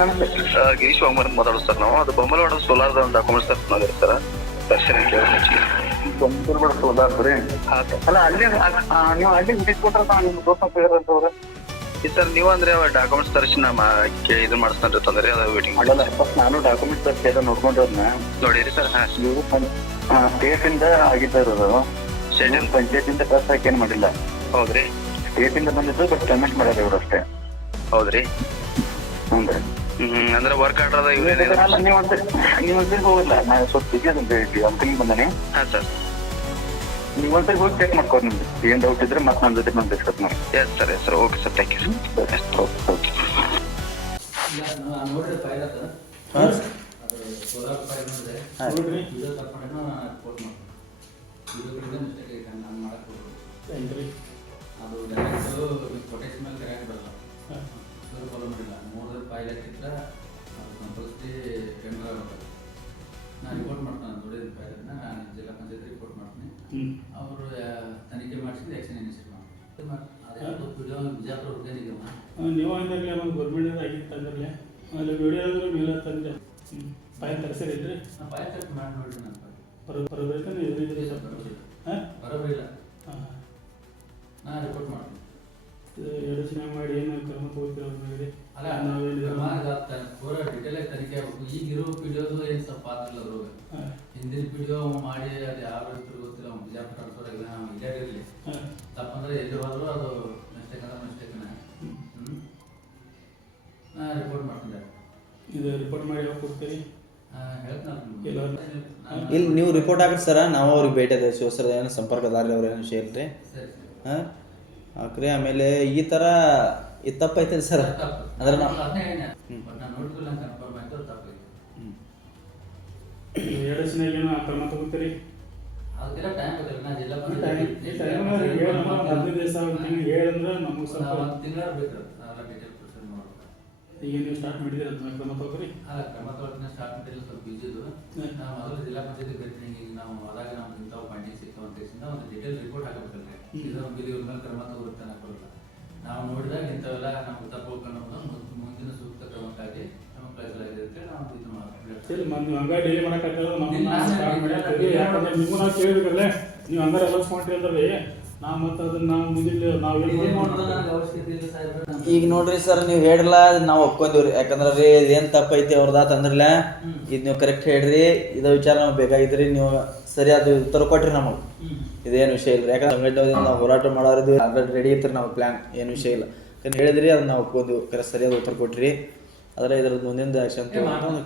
ನಮಸ್ತೆ ಗಿರೀಶ್ ವಾಮರ್ ಮಾತಾಡೋದು ಸರ್. ನಾವು ಅದು ಬೊಮ್ಮಲವಾಡ ಸೋಲಾರ್ದ ಒಂದು ಡಾಕ್ಯುಮೆಂಟ್ಸ್ ತರ್ಕೊಂಡಿರಿ ಸರ್. ದರ್ಶನ ಬೊಮ್ಮಲವಾಡ ಸೋಲಾರ್ ರೀ. ಅಲ್ಲ ಅಲ್ಲಿ ನೀವು ಅಲ್ಲಿ ಬಿಟ್ಕೊಟ್ರ ನಿಮ್ಗೆ ದೋಸ್ತವ್ರ ಸರ್. ನೀವು ಅಂದ್ರೆ ಡಾಕ್ಯುಮೆಂಟ್ಸ್ ತರಿಸಿ ನಮ್ಮ ಇದು ಮಾಡಿಸ್ತಾನೆ ತಂದ್ರಿ. ಅದು ವೇಟಿಂಗ್ ಮಾಡಲ್ಲ. ನಾನು ಡಾಕ್ಯುಮೆಂಟ್ಸ್ ತರಿಸಿ ನೋಡ್ಕೊಂಡ್ರನ್ನ ನೋಡಿರಿ ಸರ್. ನೀವು ಸ್ಟೇಟ್ ಇಂದ ಆಗಿದ್ದಾರದು. ಸ್ಟೇಟ್ ಪಂಚಾಯತ್ ಇಂದ ಕಷ್ಟ ಹಾಕಿ ಏನ್ ಮಾಡಿಲ್ಲ. ಹೌದ್ರಿ. ಸ್ಟೇಟ್ ಇಂದ ಬಂದಿದ್ದು ಬಟ್ ಪೇಮೆಂಟ್ ಮಾಡ್ಯಾರ ಇವ್ರು ಅಷ್ಟೇ. ಹೌದ್ರಿ. ಅಂದ್ರೆ ವರ್ಕ್ ಆರ್ಡರ್ ನೀವು ಒಂದ್ಸರಿ ಹೋಗಲ್ಲ. ನಾ ಸ್ವಲ್ಪ ಬಿಸಿ ಅಂತ ಹೇಳಿ ಅಂಕಲಿಗೆ ಬಂದಾನೆ. ಹಾಂ ಸರ್. ನೀವು ಒಂದ್ಸರಿ ಹೋಗಿ ಚೆಕ್ ಮಾಡ್ಕೊಡಿ. ನಿಮ್ದು ಏನು ಡೌಟ್ ಇದ್ರೆ ಮತ್ತೆ ನನ್ನ ಜೊತೆ ನಾನು ಡಿಸ್ಕಸ್ ಮಾಡಿ. Yes sir. Yes sir. Okay sir. Thank you. Okay. Follow ಮಾಡಿಲ್ಲ. 5 ಲಕ್ಷ ಇದ್ರೆ ಅದು ಕಂಪಲ್ಸರಿ ಟೆಂಡರ್ ಆಗುತ್ತೆ. ನಾನು ರಿಪೋರ್ಟ್ ಮಾಡ್ತಾನೆ. ದುಡಿಯೋದು ಫೈಲನ್ನ ನಾನು ಜಿಲ್ಲಾ ಪಂಚಾಯತ್ ರಿಪೋರ್ಟ್ ಮಾಡ್ತೀನಿ. ಅವರು ತನಿಖೆ ಮಾಡಿಸಿದ್ದು ಆ್ಯಕ್ಷನ್ ಇನಿಷಿಯೇಟ್ ಮಾಡ್ತೀನಿ. ಅದೇ ವಿಡಿಯೋ ಬಿಜಾಪುರ ಹುಡುಗನಿಗಮ್ಮ ನೀವು ಅಂದ್ರಲ್ಲ ಒಂದು ಗೌರ್ಮೆಂಟ್ ಆಗಿತ್ತು ಅಂದ್ರಲ್ಲ ಅಲ್ಲಿ ವಿಡಿಯೋ ಆದ್ರೆ ಮೇಲೆ ತಂದೆ ಪಾಯ ತರಿಸಿದ್ರಿ. ನಾನು ಪಾಯ ತರಿಸಿ ಮಾಡಿ ನೋಡಿ. ನಾನು ಬರೋಬರಿತಾನೆ ಎದುರಿದ್ರಿ ಸ್ವಲ್ಪ ಬರೋಬರಿಲ್ಲ. ನಾನು ರಿಪೋರ್ಟ್ ಮಾಡ್ತೀನಿ. ಯೋಚನೆ ಮಾಡಿ ಏನು ಕ್ರಮ ತಗೋತೀರಿ. ಅಲ್ಲ ಪೂರ ಡಿಟೇಲ್ ಆಗಿ ತನಿಖೆ ಆಗಬೇಕು. ಈಗಿರೋ ವಿಡಿಯೋದು ಏನು ಸ್ವಲ್ಪ ಆಗಿಲ್ಲ. ಅದ್ರಾಗ ಹಿಂದಿನ ವಿಡಿಯೋ ಮಾಡಿ ಅದು ಯಾವ ರೈತರು ಗೊತ್ತಿಲ್ಲ. ಅವ್ನು ಬಿಜಾಪುರ ಟ್ರಾನ್ಸ್ಫರ್ ಆಗಿಲ್ಲ. ನಾವು ಇಲ್ಲೇ ಇರಲಿ ತಪ್ಪಂದ್ರೆ ಎಲ್ಲಿ ಹೋದ್ರು ಅದು ಮಿಸ್ಟೇಕ್ ಅಂದ್ರೆ ಮಿಸ್ಟೇಕ್ನ. ನಾನು ರಿಪೋರ್ಟ್ ಮಾಡ್ತೀನಿ. ಇದು ರಿಪೋರ್ಟ್ ಮಾಡಿ ಯಾವಾಗ ಕೊಡ್ತೀರಿ? ಇಲ್ಲಿ ನೀವು ರಿಪೋರ್ಟ್ ಹಾಕಿ ಸರ. ನಾವು ಅವ್ರಿಗೆ ಭೇಟಿ ಅದ ಶಿವಸರ ಏನು ಸಂಪರ್ಕದಾರ ಅವ್ರು ಏನು ವಿಷಯ ಇಲ್ರಿ. ಹಾಂ ಹಾಕ್ರಿ. ಆಮೇಲೆ ಈ ಥರ ಇದು ತಪ್ಪೈತೆ ಸರ್. ಅಂದ್ರೆ ನಾವು ಯೋಚನೆಗೇನು ಕ್ರಮ ತಗೋತೀರಿ? ಅದಕ್ಕೆಲ್ಲ ಟೈಮ್ ಬೇಕು. ನಾನು ಜಿಲ್ಲಾ ಹೇಳಂದ್ರೆ ನಮಗೆ ಸ್ವಲ್ಪ ತಿಂಗಳ ಬೇಕು. ಅವೆಲ್ಲ ಡಿಟೇಲ್ ಪ್ರೊಸೀಜರ್ ಮಾಡ್ಬೇಕು. ಈಗ ನೀವು ಸ್ಟಾರ್ಟ್ ಮಾಡಿದ್ರೆ ಅದನ್ನ ಕ್ರಮ ತಗೋರಿ. ಅಲ್ಲ ಕ್ರಮ ತಗೋತೀನಿ. ಸ್ಟಾರ್ಟ್ ಮಾಡಿಲ್ಲ ಸ್ವಲ್ಪ ಬಿಜಿದು. ನಾವು ಮೊದಲು ಜಿಲ್ಲಾ ಪಂಚಾಯತ್ ಬರ್ತೀನಿ. ಈಗ ನಾವು ಆದಾಗ ನಮ್ಗೆ ಇಂಥವು ಫಂಡಿಂಗ್ ಸಿಕ್ತಾವ ಅಂತ ಒಂದು ಡಿಟೇಲ್ ರಿಪೋರ್ಟ್ ಹಾಕಬೇಕಲ್ರಿ. ಇದರ ಮೇಲೆ ಇವ್ರ ಮೇಲೆ ಕ್ರಮ ತಗೋರುತ್ತೆ ಅನ್ನೋಲ್ಲ. ನಾವು ನೋಡಿದಾಗ ಇಂಥವೆಲ್ಲ ನಮ್ಗೆ ತಪ್ಪೋಕೊಂಡು ಮುಂದಿನ ಸೂಕ್ತ ಕ್ರಮಕ್ಕಾಗಿ ನಮ್ಮ ಕಳಿಸಲಾಗಿದೆ. ನಾವು ಇದು ಮಾಡ್ತೀವಿ. ನೀವು ಹಂಗ ಡೈಲಿ ಮಾಡೋಕ್ಕಾಗಲ್ಲ. ಯಾಕಂದ್ರೆ ನೀವು ನಾವು ಕೇಳಬೇಕಲ್ಲೇ. ನೀವು ಹಂಗಾರೆ ಅಲೌನ್ಸ್ ಮಾಡ್ರಿ ಅಂದ್ರೆ ನಾವು ಮತ್ತೆ ಅದನ್ನ ನಾವು ಮುಂದಿಲ್ಲ ಈಗ ನೋಡ್ರಿ ಸರ್. ನೀವು ಹೇಳ್ರಲ್ಲ ನಾವು ಒಪ್ಕೊಂತೀವ್ರಿ. ಯಾಕಂದ್ರೆ ರೀ ಏನು ತಪ್ಪೈತಿ ಅವ್ರದಾತ ಅಂದ್ರಲ್ಲ ಇದು ನೀವು ಕರೆಕ್ಟ್ ಹೇಳ್ರಿ. ಇದು ವಿಚಾರ ನಮ್ಗೆ ಬೇಕಾಗಿದ್ರಿ. ನೀವು ಸರಿಯಾದ ಉತ್ತರ ಕೊಟ್ರಿ ನಮಗೆ. ಇದೇನು ವಿಷಯ ಇಲ್ಲ. ಯಾಕಂದ್ರೆ ಸಂಘಟನೆಯಿಂದ ನಾವು ಹೋರಾಟ ಮಾಡೋರಿದ್ವಿ. ಆಲ್ರೆಡಿ ರೆಡಿ ಇರ್ತೀರಿ ನಾವು ಪ್ಲ್ಯಾನ್. ಏನು ವಿಷಯ ಇಲ್ಲ. ಯಾಕಂದ್ರೆ ಹೇಳಿದ್ರಿ ಅದನ್ನ ನಾವು ಒಪ್ಕೊಂತೀವಿ. ಕರೆಕ್ಟ್ ಸರಿಯಾದ ಉತ್ತರ ಕೊಟ್ರಿ. ಆದರೆ ಇದ್ರದ್ದು ಮುಂದಿನ ಆ್ಯಕ್ಷನ್ ತಗೋರಿ.